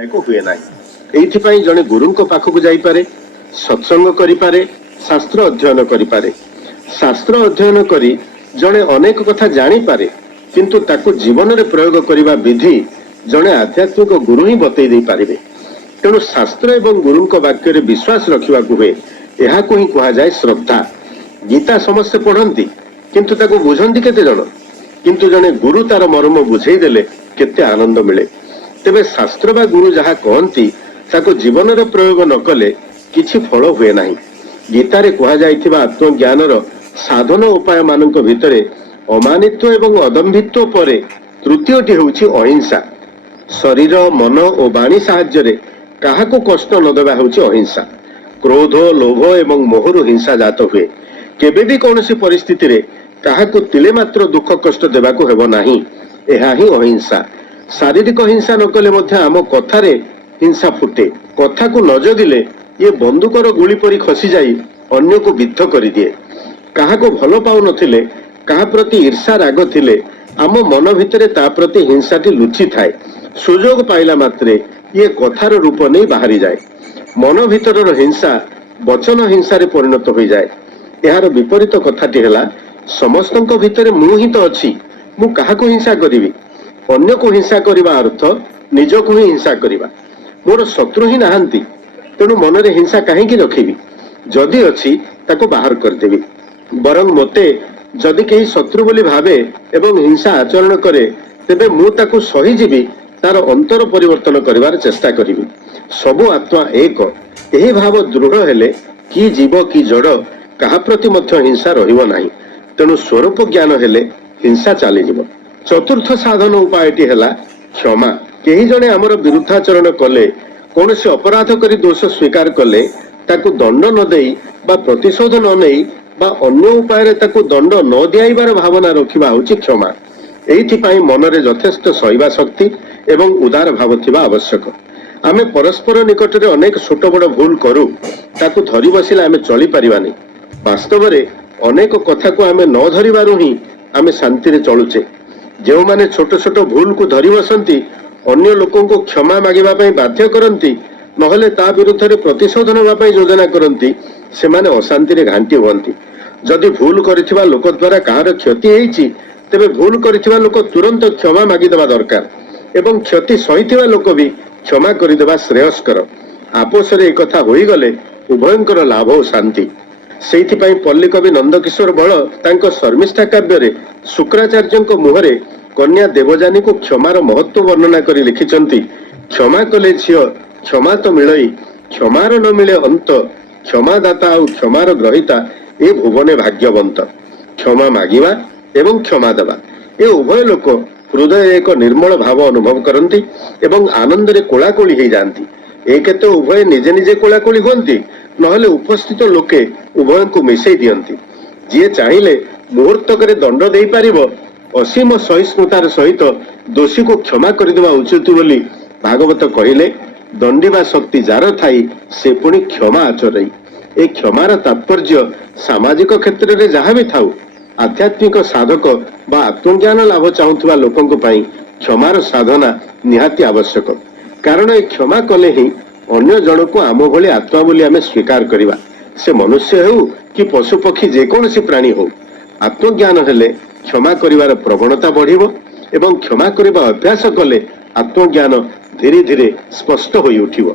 ଲାଭଦାୟକ ହୁଏ ନାହିଁ। ଏଇଥିପାଇଁ ଜଣେ ଗୁରୁଙ୍କ ପାଖକୁ ଯାଇପାରେ, ସତ୍ସଙ୍ଗ କରିପାରେ, ଶାସ୍ତ୍ର ଅଧ୍ୟୟନ କରିପାରେ। ଶାସ୍ତ୍ର ଅଧ୍ୟୟନ କରି ଜଣେ ଅନେକ କଥା ଜାଣିପାରେ, କିନ୍ତୁ ତାକୁ ଜୀବନରେ ପ୍ରୟୋଗ କରିବା ବିଧି ଜଣେ ଆଧ୍ୟାତ୍ମିକ ଗୁରୁ ହିଁ ବତେଇ ଦେଇପାରିବେ। ତେଣୁ ଶାସ୍ତ୍ର ଏବଂ ଗୁରୁଙ୍କ ବାକ୍ୟରେ ବିଶ୍ୱାସ ରଖିବାକୁ ହୁଏ। ଏହାକୁ ହିଁ କୁହାଯାଏ ଶ୍ରଦ୍ଧା। ଗୀତା ସମସ୍ତେ ପଢନ୍ତି, କିନ୍ତୁ ତାକୁ ବୁଝନ୍ତି କେତେ ଜଣ? କିନ୍ତୁ ଜଣେ ଗୁରୁ ତାର ମର୍ମ ବୁଝେଇ ଦେଲେ କେତେ ଆନନ୍ଦ ମିଳେ। ତେବେ ଶାସ୍ତ୍ର ବା ଗୁରୁ ଯାହା କହନ୍ତି ତାକୁ ଜୀବନରେ ପ୍ରୟୋଗ ନ କଲେ କିଛି ଫଳ ହୁଏ ନାହିଁ। ଗୀତାରେ କୁହାଯାଇଥିବା ଆତ୍ମଜ୍ଞାନର ସାଧନ ଉପାୟ ମାନଙ୍କ ଭିତରେ ଅମାନିତ୍ୱ ଏବଂ ଅଦମ୍ଭିତ୍ୱ ପରେ ତୃତୀୟଟି ହେଉଛି ଅହିଂସା। ଶରୀର, ମନ ଓ ବାଣୀ ସାହାଯ୍ୟରେ କାହାକୁ କଷ୍ଟ ନ ଦେବା ହେଉଛି ଅହିଂସା। କ୍ରୋଧ, ଲୋଭ ଏବଂ ମୋହରୁ ହିଂସା ଜାତ ହୁଏ। କେବେ ବି କୌଣସି ପରିସ୍ଥିତିରେ କାହାକୁ ତିଳେ ମାତ୍ର ଦୁଃଖ କଷ୍ଟ ଦେବାକୁ ହେବ ନାହିଁ। ଏହା ହିଁ ଅହିଂସା। ଶାରୀରିକ ହିଂସା ନ କଲେ ମଧ୍ୟ ଆମ କଥାରେ ହିଂସା ଫୁଟେ। କଥାକୁ ନ ଜଗିଲେ ଇଏ ବନ୍ଧୁକର ଗୁଳି ପରି ଖସିଯାଇ ଅନ୍ୟକୁ ବିଦ୍ଧ କରିଦିଏ। କାହାକୁ ଭଲ ପାଉନଥିଲେ, କାହା ପ୍ରତି ଈର୍ଷା ରାଗ ଥିଲେ ଆମ ମନ ଭିତରେ ତା ପ୍ରତି ହିଂସାଟି ଲୁଚିଥାଏ। ସୁଯୋଗ ପାଇଲା ମାତ୍ରେ ଇଏ କଥାର ରୂପ ନେଇ ବାହାରିଯାଏ। ମନ ଭିତରର ହିଂସା ବଚନ ହିଂସାରେ ପରିଣତ ହୋଇଯାଏ। ଏହାର ବିପରୀତ କଥାଟି ହେଲା, ସମସ୍ତଙ୍କ ଭିତରେ ମୁଁ ହିଁ ତ ଅଛି, ମୁଁ କାହାକୁ ହିଂସା କରିବି? ଅନ୍ୟକୁ ହିଂସା କରିବା ଅର୍ଥ ନିଜକୁ ହିଁ ହିଂସା କରିବା। ମୋର ଶତ୍ରୁ ହିଁ ନାହାନ୍ତି, ତେଣୁ ମନରେ ହିଂସା କାହିଁକି ରଖିବି? ଯଦି ଅଛି ତାକୁ ବାହାର କରିଦେବି। ବରଂ ମୋତେ ଯଦି କେହି ଶତ୍ରୁ ବୋଲି ଭାବେ ଏବଂ ହିଂସା ଆଚରଣ କରେ, ତେବେ ମୁଁ ତାକୁ ସହିଯିବି, ତାର ଅନ୍ତର ପରିବର୍ତ୍ତନ କରିବାର ଚେଷ୍ଟା କରିବି। ସବୁ ଆତ୍ମା ଏକ। ଏହି ଭାବ ଦୃଢ ହେଲେ କି ଜୀବ କି ଜଡ଼ କାହା ପ୍ରତି ମଧ୍ୟ ହିଂସା ରହିବ ନାହିଁ। ତେଣୁ ସ୍ୱରୂପ ଜ୍ଞାନ ହେଲେ ହିଂସା ଚାଲିଯିବ। ଚତୁର୍ଥ ସାଧନ ଉପାୟଟି ହେଲା କ୍ଷମା। କେହି ଜଣେ ଆମର ବିରୁଦ୍ଧାଚରଣ କଲେ, କୌଣସି ଅପରାଧ କରି ଦୋଷ ସ୍ୱୀକାର କଲେ, ତାକୁ ଦଣ୍ଡ ନ ଦେଇ ବା ପ୍ରତିଶୋଧ ନ ନେଇ ବା ଅନ୍ୟ ଉପାୟରେ ତାକୁ ଦଣ୍ଡ ନ ଦିଆଇବାର ଭାବନା ରଖିବା ହେଉଛି କ୍ଷମା। ଏଇଥିପାଇଁ ମନରେ ଯଥେଷ୍ଟ ସହିବା ଶକ୍ତି ଏବଂ ଉଦାର ଭାବ ଥିବା ଆବଶ୍ୟକ। ଆମେ ପରସ୍ପର ନିକଟରେ ଅନେକ ଛୋଟ ବଡ଼ ଭୁଲ କରୁ, ତାକୁ ଧରି ବସିଲେ ଆମେ ଚଳିପାରିବାନି। ବାସ୍ତବରେ ଅନେକ କଥାକୁ ଆମେ ନ ଧରିବାରୁ ହିଁ ଆମେ ଶାନ୍ତିରେ ଚଳୁଛେ। ଯେଉଁମାନେ ଛୋଟ ଛୋଟ ଭୁଲକୁ ଧରି ବସନ୍ତି, ଅନ୍ୟ ଲୋକଙ୍କୁ କ୍ଷମା ମାଗିବା ପାଇଁ ବାଧ୍ୟ କରନ୍ତି, ନହେଲେ ତା ବିରୁଦ୍ଧରେ ପ୍ରତିଶୋଧ ନେବା ପାଇଁ ଯୋଜନା କରନ୍ତି, ସେମାନେ ଅଶାନ୍ତିରେ ଘାଣ୍ଟି ହୁଅନ୍ତି। ଯଦି ଭୁଲ କରିଥିବା ଲୋକ ଦ୍ୱାରା କାହାର କ୍ଷତି ହେଇଛି, ତେବେ ଭୁଲ କରିଥିବା ଲୋକ ତୁରନ୍ତ କ୍ଷମା ମାଗିଦେବା ଦରକାର ଏବଂ କ୍ଷତି ସହିଥିବା ଲୋକ ବି କ୍ଷମା କରିଦେବା ଶ୍ରେୟସ୍କର। ଆପୋଷରେ ଏକଥା ହୋଇଗଲେ ଉଭୟଙ୍କର ଲାଭ ଓ ଶାନ୍ତି। ସେଇଥିପାଇଁ ପଲ୍ଲୀକବି ନନ୍ଦକିଶୋର ବଳ ତାଙ୍କ ଶର୍ମିଷ୍ଠା କାବ୍ୟରେ ଶୁକ୍ରାଚାର୍ଯ୍ୟଙ୍କ ମୁହଁରେ କନ୍ୟା ଦେବଯାନୀକୁ କ୍ଷମାର ମହତ୍ଵ ବର୍ଣ୍ଣନା କରି ଲେଖିଛନ୍ତି, କ୍ଷମା କଲେ ଝିଅ କ୍ଷମା ତ ମିଳଇ, କ୍ଷମାର ନ ମିଳେ ଅନ୍ତ, କ୍ଷମାଦାତା ଆଉ କ୍ଷମାର ଗ୍ରହିତା ଏ ଭୁବନେ ଭାଗ୍ୟବନ୍ତ। କ୍ଷମା ମାଗିବା ଏବଂ କ୍ଷମା ଦେବା, ଏ ଉଭୟ ଲୋକ ହୃଦୟରେ ଏକ ନିର୍ମଳ ଭାବ ଅନୁଭବ କରନ୍ତି ଏବଂ ଆନନ୍ଦରେ କୋଳାକୋଳି ହେଇଯାଆନ୍ତି। ଏ କେତେ ଉଭୟ ନିଜେ ନିଜେ କୋଳାକୋଳି ହୁଅନ୍ତି, ନହେଲେ ଉପସ୍ଥିତ ଲୋକେ ଉଭୟଙ୍କୁ ମିଶେଇ ଦିଅନ୍ତି। ଯିଏ ଚାହିଁଲେ ମୁହୂର୍ତ୍ତକରେ ଦଣ୍ଡ ଦେଇପାରିବ। ଅସୀମ ସହିଷ୍ଣୁତାର ସହିତ ଦୋଷୀକୁ କ୍ଷମା କରିଦେବା ଉଚିତ ବୋଲି ଭାଗବତ କହିଲେ, ଦଣ୍ଡିବା ଶକ୍ତି ଯାର ଥାଇ ସେ ପୁଣି କ୍ଷମା ଆଚରେଇ। ଏ କ୍ଷମାର ତାତ୍ପର୍ଯ୍ୟ ସାମାଜିକ କ୍ଷେତ୍ରରେ ଯାହା ବି ଥାଉ, ଆଧ୍ୟାତ୍ମିକ ସାଧକ ବା ଆତ୍ମଜ୍ଞାନ ଲାଭ ଚାହୁଁଥିବା ଲୋକଙ୍କ ପାଇଁ କ୍ଷମାର ସାଧନା ନିହାତି ଆବଶ୍ୟକ। କାରଣ ଏ କ୍ଷମା କଲେ ହିଁ ଅନ୍ୟ ଜଣକୁ ଆମ ଭଳି ଆତ୍ମା ବୋଲି ଆମେ ସ୍ୱୀକାର କରିବା। ସେ ମନୁଷ୍ୟ ହେଉ କି ପଶୁପକ୍ଷୀ, ଯେକୌଣସି ପ୍ରାଣୀ ହେଉ। ଆତ୍ମଜ୍ଞାନ ହେଲେ କ୍ଷମା କରିବାର ପ୍ରବଣତା ବଢ଼ିବ ଏବଂ କ୍ଷମା କରିବା ଅଭ୍ୟାସ କଲେ ଆତ୍ମଜ୍ଞାନ ଧୀରେ ଧୀରେ ସ୍ପଷ୍ଟ ହୋଇ ଉଠିବ।